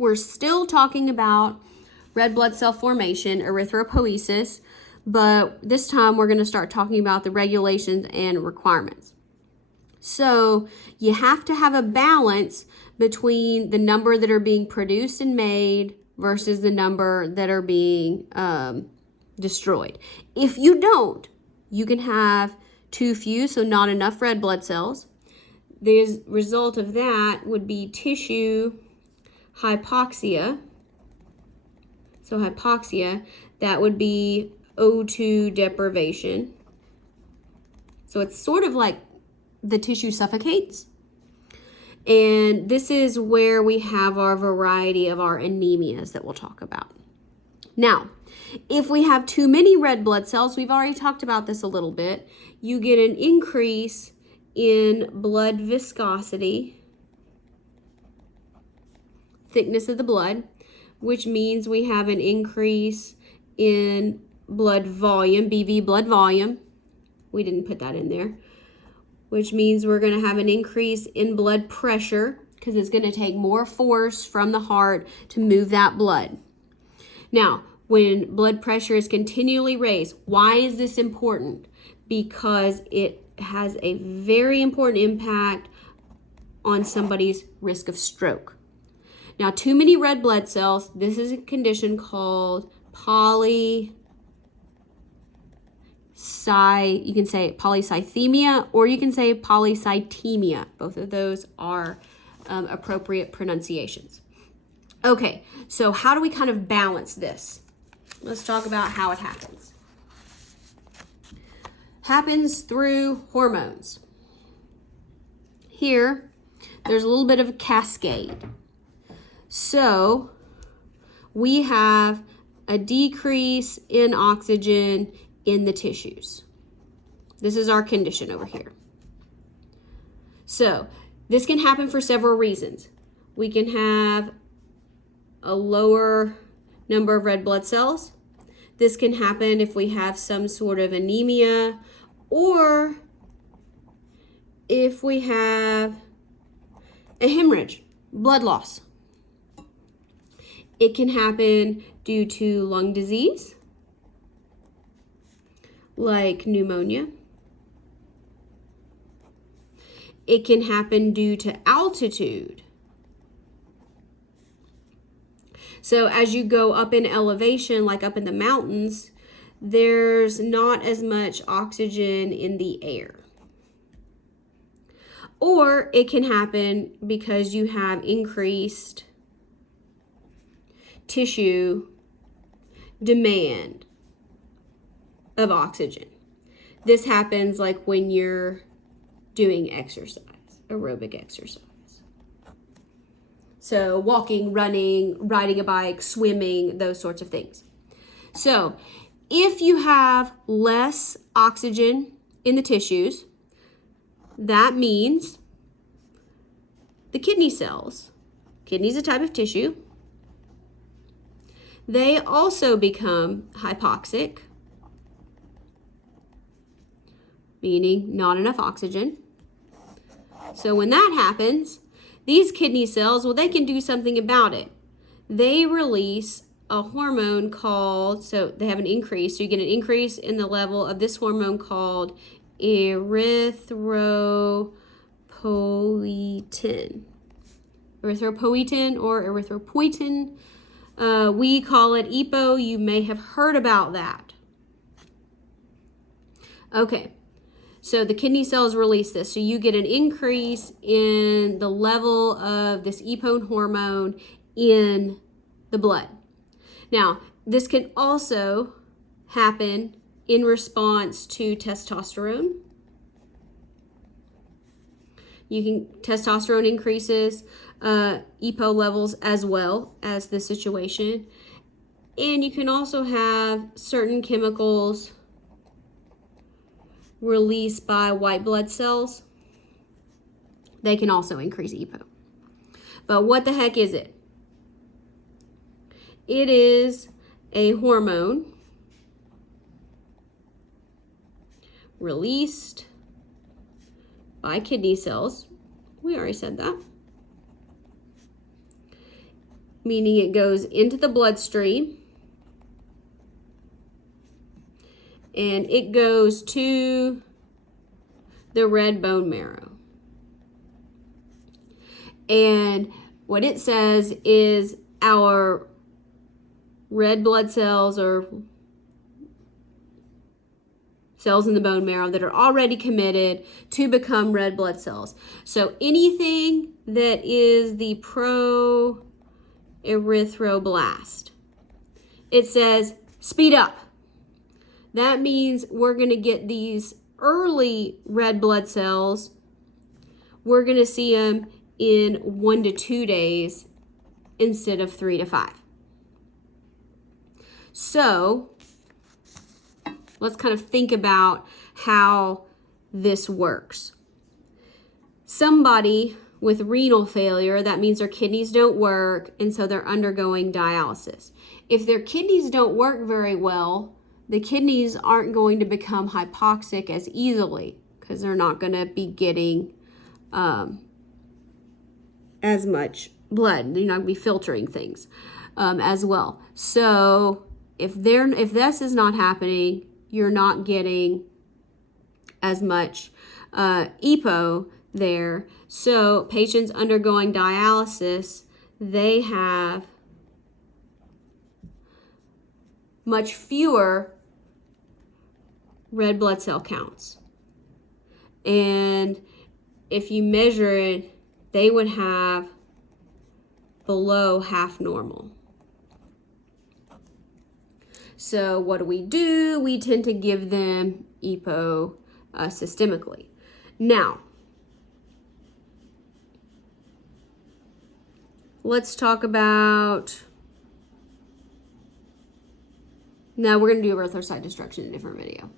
We're still talking about red blood cell formation, erythropoiesis, but this time we're going to start talking about the regulations and requirements. So you have to have a balance between the number that are being produced and made versus the number that are being destroyed. If you don't, you can have too few, so not enough red blood cells. The result of that would be tissue hypoxia. So hypoxia, that would be O2 deprivation. So it's sort of like the tissue suffocates. And this is where we have our variety of our anemias that we'll talk about. Now, if we have too many red blood cells, we've already talked about this a little bit, you get an increase in blood viscosity, thickness of the blood, which means we have an increase in blood volume, BV blood volume. We didn't put that in there. Which means we're going to have an increase in blood pressure because it's going to take more force from the heart to move that blood. Now, when blood pressure is continually raised, why is this important? Because it has a very important impact on somebody's risk of stroke. Now, too many red blood cells, this is a condition called you can say polycythemia, or you can say polycythemia. Both of those are appropriate pronunciations. Okay, so how do we kind of balance this? Let's talk about how it happens. Happens through hormones. Here, there's a little bit of a cascade. So we have a decrease in oxygen in the tissues. This is our condition over here. So this can happen for several reasons. We can have a lower number of red blood cells. This can happen if we have some sort of anemia, or if we have a hemorrhage, blood loss. It can happen due to lung disease, like pneumonia. It can happen due to altitude. So as you go up in elevation, like up in the mountains, there's not as much oxygen in the air. Or it can happen because you have increased tissue demand of oxygen. This happens like when you're doing exercise, aerobic exercise. So walking, running, riding a bike, swimming, those sorts of things. So if you have less oxygen in the tissues, that means the kidney cells, kidney's a type of tissue, they also become hypoxic, meaning not enough oxygen. So when that happens, these kidney cells, well, they can do something about it. They release a hormone called, so they have an increase, so you get an increase in the level of this hormone called erythropoietin. Erythropoietin or erythropoietin. We call it EPO. You may have heard about that. Okay, so the kidney cells release this. So you get an increase in the level of this EPO hormone in the blood. Now, this can also happen in response to testosterone. Testosterone increases EPO levels as well as the situation. And you can also have certain chemicals released by white blood cells. They can also increase EPO. But what the heck is it? It is a hormone released by kidney cells. We already said that. meaning it goes into the bloodstream and it goes to the red bone marrow. And what it says is our red blood cells, or cells in the bone marrow that are already committed to become red blood cells. So anything that is the pro-erythroblast, it says speed up. That means we're going to get these early red blood cells. We're going to see them in 1 to 2 days instead of 3 to 5. So let's kind of think about how this works. Somebody with renal failure, that means their kidneys don't work, and so they're undergoing dialysis. If their kidneys don't work very well, the kidneys aren't going to become hypoxic as easily because they're not going to be getting as much blood. They're not going to be filtering things as well. So if this is not happening, you're not getting as much EPO there. So patients undergoing dialysis, they have much fewer red blood cell counts. And if you measure it, they would have below half normal. So what do? We tend to give them EPO systemically. Now, let's talk about, now we're going to do erythrocyte destruction in a different video.